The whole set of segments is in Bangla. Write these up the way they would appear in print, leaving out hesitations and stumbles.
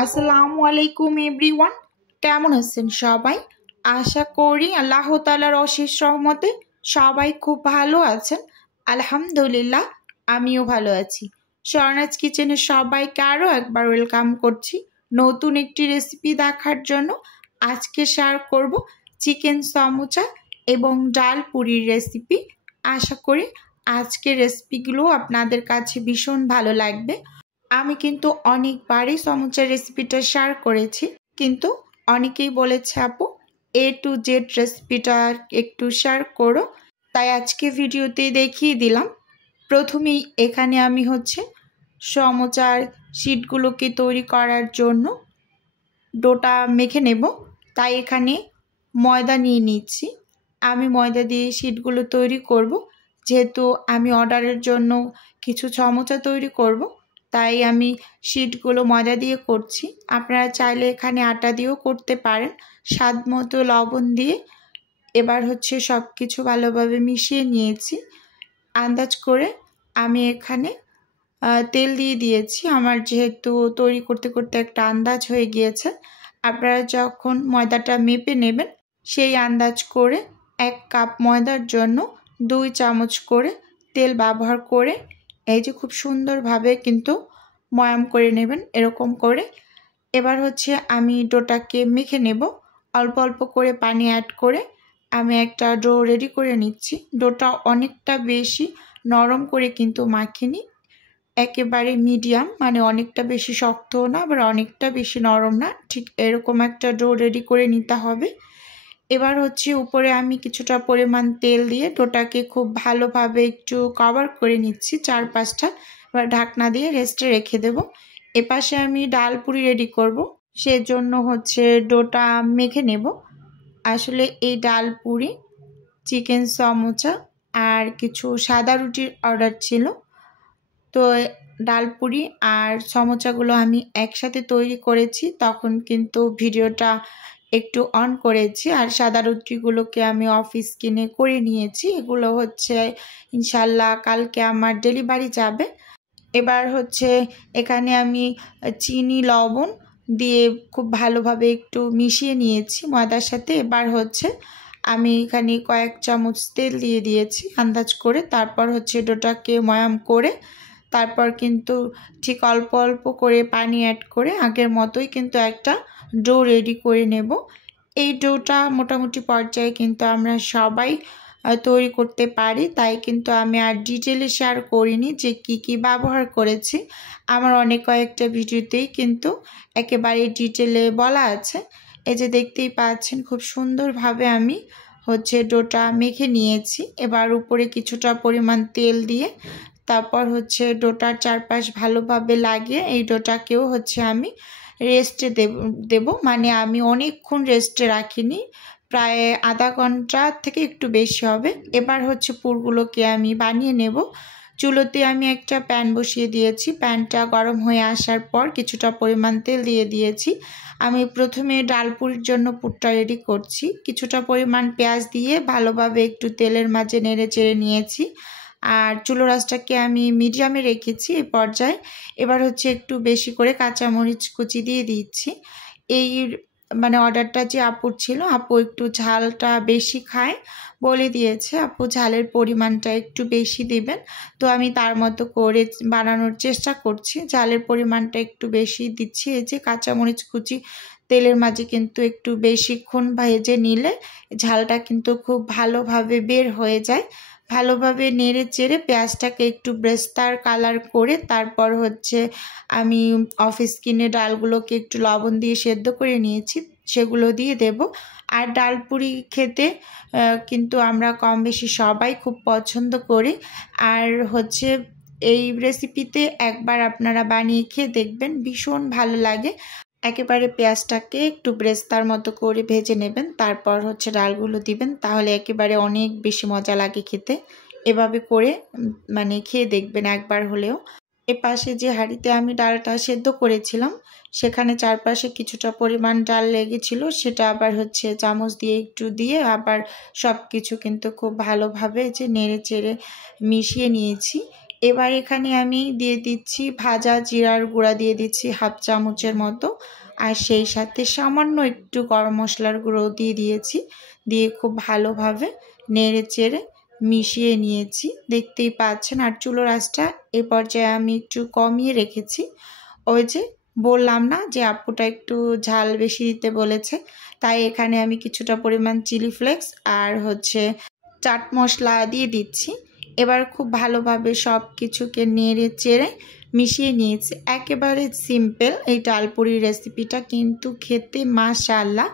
আসসালামু আলাইকুম এভরিওয়ান, কেমন আছেন সবাই? আশা করি আল্লাহ তাআলার অশেষ রহমতে সবাই খুব ভালো আছেন। আলহামদুলিল্লাহ, আমিও ভালো আছি। স্বর্ণাজ কিচেনে সবাইকে আরও একবার ওয়েলকাম করছি নতুন একটি রেসিপি দেখার জন্য। আজকে শেয়ার করব চিকেন সমুচা এবং ডাল পুরির রেসিপি। আশা করি আজকের রেসিপিগুলো আপনাদের কাছে ভীষণ ভালো লাগবে। আমি কিন্তু অনেকবারই সমুচার রেসিপিটা শেয়ার করেছি, কিন্তু অনেকেই বলেছে আপু A to Z রেসিপিটা একটু শেয়ার করো, তাই আজকে ভিডিওতে দেখিয়ে দিলাম। প্রথমেই এখানে আমি সমুচার শিটগুলোকে তৈরি করার জন্য ডোটা মেখে নেব। তাই এখানে ময়দা নিয়ে নিচ্ছি। আমি ময়দা দিয়ে শিটগুলো তৈরি করব, যেহেতু আমি অর্ডারের জন্য কিছু সমুচা তৈরি করব, তাই আমি শিটগুলো ময়দা দিয়ে করছি। আপনারা চাইলে এখানে আটা দিয়েও করতে পারেন। স্বাদ মতো লবণ দিয়ে এবার সব কিছু ভালোভাবে মিশিয়ে নিয়েছি। আন্দাজ করে আমি এখানে তেল দিয়ে দিয়েছি। আমার যেহেতু তৈরি করতে করতে একটা আন্দাজ হয়ে গিয়েছে, আপনারা যখন ময়দাটা মেপে নেবেন সেই আন্দাজ করে 1 কাপ ময়দার জন্য 2 চামচ করে তেল ব্যবহার করে এই যে খুব সুন্দরভাবে কিন্তু ময়াম করে নেবেন এরকম করে। এবার আমি ডোটাকে মেখে নেব। অল্প অল্প করে পানি অ্যাড করে আমি একটা ডো রেডি করে নিচ্ছি। ডোটা অনেকটা বেশি নরম করে কিন্তু মাখিনি, একেবারে মিডিয়াম, মানে অনেকটা বেশি শক্তও না আবার অনেকটা বেশি নরম না, ঠিক এরকম একটা ডো রেডি করে নিতে হবে। এবার উপরে আমি কিছুটা পরিমাণ তেল দিয়ে ডোটাকে খুব ভালোভাবে একটু কভার করে নিচ্ছি 4-5টা। এবার ঢাকনা দিয়ে রেস্টে রেখে দেব। এপাশে আমি ডাল পুরি রেডি করব, সেজন্য ডোটা মেখে নেব। আসলে এই ডাল পুরি, চিকেন সমুচা আর কিছু সাদা রুটির অর্ডার ছিল, তো ডাল পুরি আর সমুচাগুলো আমি একসাথে তৈরি করেছি। তখন কিন্তু ভিডিওটা একটু অন করেছি, আর সাদা রুটিগুলোকে আমি অফিস কিনে করে নিয়েছি। এগুলো ইনশাল্লাহ কালকে আমার ডেলিভারি যাবে। এবার এখানে আমি চিনি লবণ দিয়ে খুব ভালোভাবে একটু মিশিয়ে নিয়েছি ময়দার সাথে। এবার আমি এখানে কয়েক চামচ তেল দিয়ে দিয়েছি আন্দাজ করে। তারপর ডোটাকে ময়াম করে তারপর কিন্তু ঠিক অল্প অল্প করে পানি অ্যাড করে আগের মতোই কিন্তু একটা ডো রেডি করে নেব। এই ডোটা মোটামুটি পর্যায়ে কিন্তু আমরা সবাই তৈরি করতে পারি, তাই কিন্তু আমি আর ডিটেলে শেয়ার করিনি যে কি ব্যবহার করেছি। আমার অনেক কয়েকটা ভিডিওতেই কিন্তু একেবারে ডিটেলে বলা আছে। এই যে দেখতেই পাচ্ছেন খুব সুন্দরভাবে আমি ডোটা মেখে নিয়েছি। এবার উপরে কিছুটা পরিমাণ তেল দিয়ে তারপর ডোটার চারপাশ ভালোভাবে লাগিয়ে এই ডোটাকেও আমি রেস্টে দেব। মানে আমি অনেকক্ষণ রেস্টে রাখিনি, প্রায় আধা ঘন্টা থেকে একটু বেশি হবে। এবার পুরগুলোকে আমি বানিয়ে নেব। চুলোতে আমি একটা প্যান বসিয়ে দিয়েছি। প্যানটা গরম হয়ে আসার পর কিছুটা পরিমাণ তেল দিয়ে দিয়েছি। আমি প্রথমে ডাল পুরির জন্য পুরটা রেডি করছি। কিছুটা পরিমাণ পেঁয়াজ দিয়ে ভালোভাবে একটু তেলের মাঝে নেড়ে চেড়ে নিয়েছি, আর চুলোর আঁচটাকে আমি মিডিয়ামে রেখেছি। এই পর্যায়ে এবার একটু বেশি করে কাঁচামরিচ কুচি দিয়ে দিচ্ছি। এই মানে অর্ডারটা যে আপুর ছিল, আপু একটু ঝালটা বেশি খায় বলে দিয়েছে, আপু ঝালের পরিমাণটা একটু বেশি দিবেন। তো আমি তার মতো করে বানানোর চেষ্টা করছি, ঝালের পরিমাণটা একটু বেশি দিচ্ছি। এই যে কাঁচামরিচ কুচি তেলের মাঝে কিন্তু একটু বেশিক্ষণ ভেজে নিলে ঝালটা কিন্তু খুব ভালোভাবে বের হয়ে যায়। ভালোভাবে নেড়ে চেড়ে পেঁয়াজটাকে একটু ব্রেস্তার কালার করে তারপর আমি অফিস কিনে ডালগুলোকে একটু লবণ দিয়ে সেদ্ধ করে নিয়েছি, সেগুলো দিয়ে দেব। আর ডাল পুরি খেতে কিন্তু আমরা কম বেশি সবাই খুব পছন্দ করি। আর এই রেসিপিতে একবার আপনারা বানিয়ে খেয়ে দেখবেন, ভীষণ ভালো লাগে। একেবারে পেঁয়াজটাকে একটু ব্রেস্তার মতো করে ভেজে নেবেন, তারপর ডালগুলো দিবেন, তাহলে একেবারে অনেক বেশি মজা লাগে খেতে। এভাবে করে মানে খেয়ে দেখবেন একবার হলেও। এপাশে যে হাঁড়িতে আমি ডালটা সেদ্ধ করেছিলাম সেখানে চারপাশে কিছুটা পরিমাণ ডাল লেগেছিল, সেটা আবার হচ্ছে চামচ দিয়ে একটু দিয়ে আবার সব কিছু কিন্তু খুব ভালোভাবে যে নেড়ে চেড়ে মিশিয়ে নিয়েছি। এবার এখানে আমি দিয়ে দিচ্ছি ভাজা জিরার গুঁড়া, দিয়ে দিচ্ছি 1/2 চামচের মতো, আর সেই সাথে সামান্য একটু গরম মশলার গুঁড়ো দিয়ে দিয়েছি। দিয়ে খুব ভালোভাবে নেড়ে চেড়ে মিশিয়ে নিয়েছি, দেখতেই পাচ্ছেন। আর চুলোর আঁচটা এই পর্যায়ে আমি একটু কমিয়ে রেখেছি। ওই যে বললাম না যে আপুটা একটু ঝাল বেশি দিতে বলেছে, তাই এখানে আমি কিছুটা পরিমাণ চিলি ফ্লেক্স আর হচ্ছে চাট মশলা দিয়ে দিচ্ছি। এবার খুব ভালোভাবে সব কিছুকে নেড়ে চেড়ে মিশিয়ে নিয়েছি। একেবারে সিম্পল এই ডালপুরির রেসিপিটা, কিন্তু খেতে মাশাআল্লাহ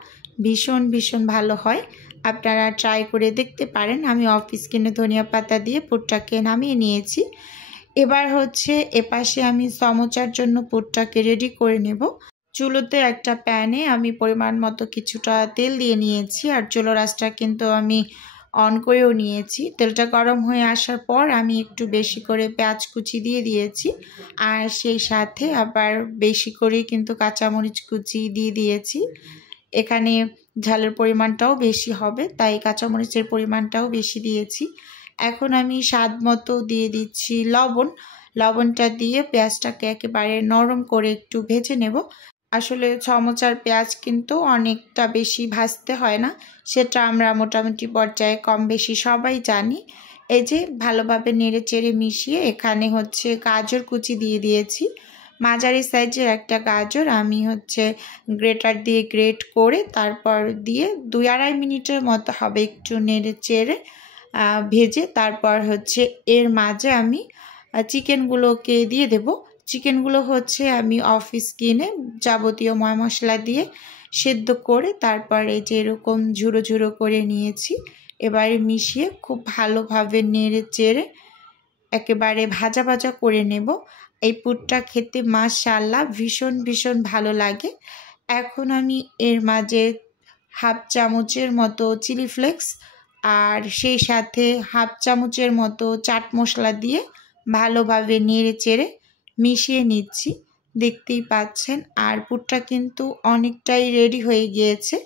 ভীষণ ভীষণ ভালো হয়। আপনারা ট্রাই করে দেখতে পারেন। আমি অফ স্ক্রিনে ধনিয়া পাতা দিয়ে পুরটাকে নামিয়ে নিয়েছি। এবার হচ্ছে এপাশে আমি সমোচার জন্য পুরটাকে রেডি করে নেব। চুলোতে একটা প্যানে আমি পরিমাণ মতো কিছুটা তেল দিয়ে নিয়েছি, আর চুলোর আঁচটা কিন্তু আমি অন করেও নিয়েছি। তেলটা গরম হয়ে আসার পর আমি একটু বেশি করে পেঁয়াজ কুচি দিয়ে দিয়েছি, আর সেই সাথে আবার বেশি করে কিন্তু কাঁচামরিচ কুচি দিয়ে দিয়েছি। এখানে ঝালের পরিমাণটাও বেশি হবে, তাই কাঁচামরিচের পরিমাণটাও বেশি দিয়েছি। এখন আমি স্বাদ মতো দিয়ে দিচ্ছি লবণ। লবণটা দিয়ে পেঁয়াজটাকে একেবারে নরম করে একটু ভেজে নেব। আসলে সমোচার পেঁয়াজ কিন্তু অনেকটা বেশি ভাজতে হয় না, সেটা আমরা মোটামুটি পর্যায়ে কম বেশি সবাই জানি। এই যে ভালোভাবে নেড়ে চেড়ে মিশিয়ে এখানে হচ্ছে গাজর কুচি দিয়ে দিয়েছি। মাঝারি সাইজের একটা গাজর আমি হচ্ছে গ্রেটার দিয়ে গ্রেট করে তারপর দিয়ে 2-2.5 মিনিটের মতো হবে একটু নেড়ে চেড়ে ভেজে, তারপর হচ্ছে এর মাঝে আমি চিকেনগুলোকে দিয়ে দেব। চিকেনগুলো হচ্ছে আমি অফ স্ক্রিনে যাবতীয় ময় মশলা দিয়ে সেদ্ধ করে তারপর এই যে এরকম ঝুড়ো ঝুড়ো করে নিয়েছি। এবারে মিশিয়ে খুব ভালোভাবে নেড়ে চেড়ে একেবারে ভাজা ভাজা করে নেব। এই পুরটা খেতে মাশাআল্লাহ ভীষণ ভীষণ ভালো লাগে। এখন আমি এর মাঝে 1/2 চামচের মতো চিলি ফ্লেক্স আর সেই সাথে 1/2 চামচের মতো চাট মশলা দিয়ে ভালোভাবে নেড়ে চেড়ে মিশিয়ে নিচ্ছি, দেখতেই পাচ্ছেন। আর পুরটা কিন্তু অনেকটাই রেডি হয়ে গিয়েছে।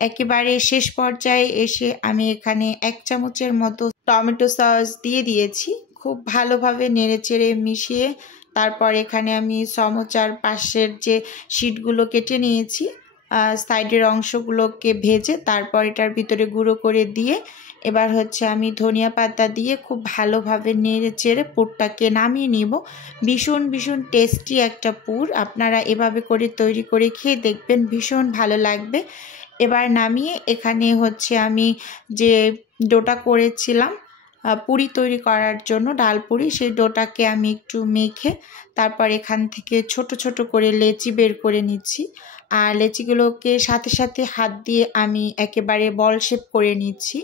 একেবারে শেষ পর্যায়ে এসে আমি এখানে 1 চামচের মতো টমেটো সস দিয়ে দিয়েছি। খুব ভালোভাবে নেড়ে চেড়ে মিশিয়ে তারপর এখানে আমি সমোচার পাশের যে শিটগুলো কেটে নিয়েছি, সাইডের অংশগুলোকে ভেজে তারপর এটার ভিতরে গুঁড়ো করে দিয়ে এবার হচ্ছে আমি ধনিয়া পাতা দিয়ে খুব ভালোভাবে নেড়ে চেড়ে পুরটাকে নামিয়ে নিব। ভীষণ ভীষণ টেস্টি একটা পুর, আপনারা এভাবে করে তৈরি করে খেয়ে দেখবেন, ভীষণ ভালো লাগবে। এবার নামিয়ে এখানে হচ্ছে আমি যে ডোটা করেছিলাম পুরি তৈরি করার জন্য, ডাল পুরি, সেই ডোটাকে আমি একটু মেখে তারপর এখান থেকে ছোট ছোট করে লেচি বের করে নিচ্ছি। আর লেচিগুলোকে সাথে সাথে হাত দিয়ে আমি একেবারে বল শেপ করে নিচ্ছি।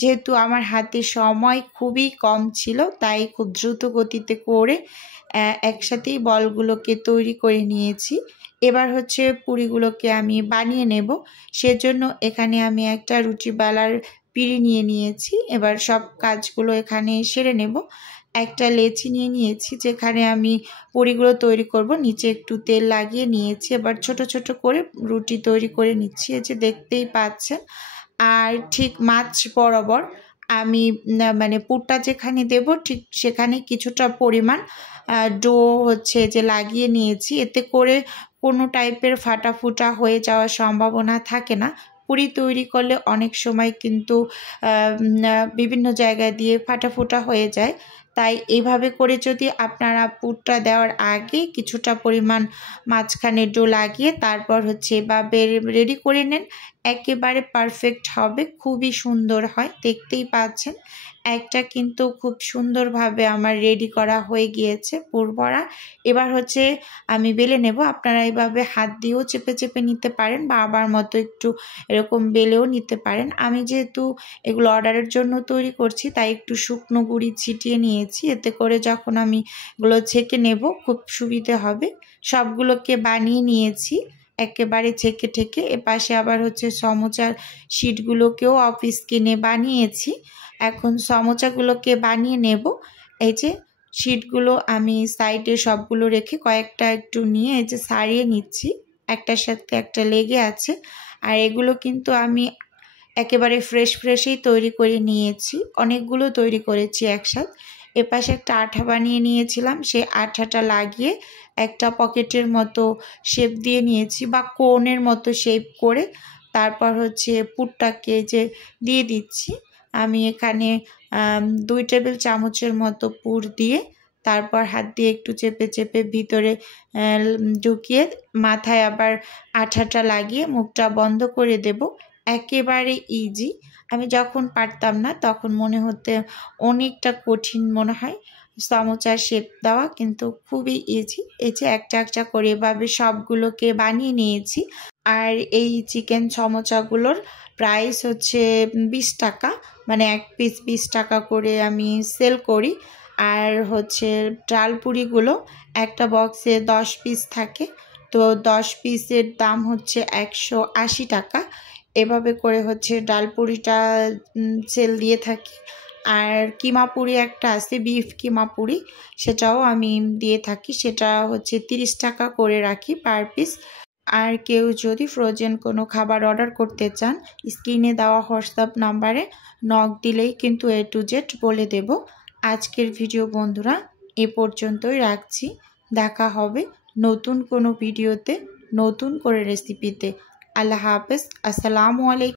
যেহেতু আমার হাতে সময় খুবই কম ছিল, তাই খুব দ্রুত গতিতে করে একসাথেই বলগুলোকে তৈরি করে নিয়েছি। এবার হচ্ছে পুরিগুলোকে আমি বানিয়ে নেব। সেজন্য এখানে আমি একটা রুটি বেলার পিঁড়ি নিয়ে নিয়েছি। এবার সব কাজগুলো এখানে সেরে নেব। একটা লেচি নিয়ে নিয়েছি যেখানে আমি পুরিগুলো তৈরি করব, নিচে একটু তেল লাগিয়ে নিয়েছি। এবার ছোট ছোট করে রুটি তৈরি করে নিচ্ছি, এই যে দেখতেই পাচ্ছেন। আর ঠিক মাছ বরাবর আমি মানে পুরটা যেখানে দেব ঠিক সেখানে কিছুটা পরিমাণ ডো হচ্ছে যে লাগিয়ে নিয়েছি, এতে করে কোনো টাইপের ফাটা ফুটা হয়ে যাওয়ার সম্ভাবনা থাকে না। পুরি তৈরি করলে অনেক সময় কিন্তু বিভিন্ন জায়গায় দিয়ে ফাটা ফুটা হয়ে যায়, তাই এইভাবে করে যদি আপনারা পুরটা দেওয়ার আগে কিছুটা পরিমাণ মাঝখানে ডো লাগিয়ে তারপর হচ্ছে এভাবে রেডি করে নেন, একেবারে পারফেক্ট হবে, খুবই সুন্দর হয়। দেখতেই পাচ্ছেন একটা কিন্তু খুব সুন্দরভাবে আমার রেডি করা হয়ে গিয়েছে পুর ভরা। এবার হচ্ছে আমি বেলে নেব। আপনারা এইভাবে হাত দিয়েও চেপে চেপে নিতে পারেন বা আবার মতো একটু এরকম বেলেও নিতে পারেন। আমি যেহেতু এগুলো অর্ডারের জন্য তৈরি করছি তাই একটু শুকনো গুঁড়ি ছিটিয়ে নিয়েছি, এতে করে যখন আমি এগুলো ছেঁকে নেব খুব সুবিধে হবে। সবগুলোকে বানিয়ে নিয়েছি একেবারে ছেঁকে ঠেকে। এপাশে আবার হচ্ছে সমোচার শিটগুলোকেও অফ স্ক্রিনে বানিয়েছি। এখন সমোচাগুলোকে বানিয়ে নেব। এই যে শিটগুলো আমি সাইডে সবগুলো রেখে কয়েকটা একটু নিয়ে এই যে সারিয়ে নিচ্ছি, একটার সাথে একটা লেগে আছে। আর এগুলো কিন্তু আমি একেবারে ফ্রেশই তৈরি করে নিয়েছি, অনেকগুলো তৈরি করেছি একসাথে। এপাশে একটা আঠা বানিয়ে নিয়েছিলাম, সেই আঠাটা লাগিয়ে একটা পকেটের মতো শেপ দিয়ে নিয়েছি বা কোনের মতো শেপ করে তারপর হচ্ছে পুরটাকে যে দিয়ে দিচ্ছি। আমি এখানে 2 টেবিল চামচের মতো পুর দিয়ে তারপর হাত দিয়ে একটু চেপে চেপে ভিতরে ঢুকিয়ে মাথায় আবার আঠাটা লাগিয়ে মুখটা বন্ধ করে দেব। একেবারে ইজি। আমি যখন পারতাম না তখন মনে হতে অনেকটা কঠিন মনে হয় সমোসার শেপ দেওয়া, কিন্তু খুবই ইজি। এই যে একটা একটা করে এভাবে সবগুলোকে বানিয়ে নিয়েছি। আর এই চিকেন সমোসাগুলোর প্রাইস হচ্ছে 20 টাকা, মানে এক পিস 20 টাকা করে আমি সেল করি। আর হচ্ছে ডালপুরিগুলো একটা বক্সে 10 পিস থাকে, তো 10 পিসের দাম হচ্ছে 180 টাকা। এভাবে করে হচ্ছে ডালপুরিটা সেল দিয়ে থাকি। আর কিমা পুরি একটা আছে, বিফ কিমা পুরি, সেটাও আমি দিয়ে থাকি, সেটা হচ্ছে 30 টাকা করে রাখি পার পিস। আর কেউ যদি ফ্রোজেন কোনো খাবার অর্ডার করতে চান, স্ক্রিনে দেওয়া হোয়াটসঅ্যাপ নাম্বারে নক দিলেই কিন্তু A to Z বলে দেব। আজকের ভিডিও বন্ধুরা এ পর্যন্তই রাখছি, দেখা হবে নতুন কোনো ভিডিওতে নতুন করে রেসিপিতে। আল্লাহ হাফেজ, আসসালামু আলাইকুম।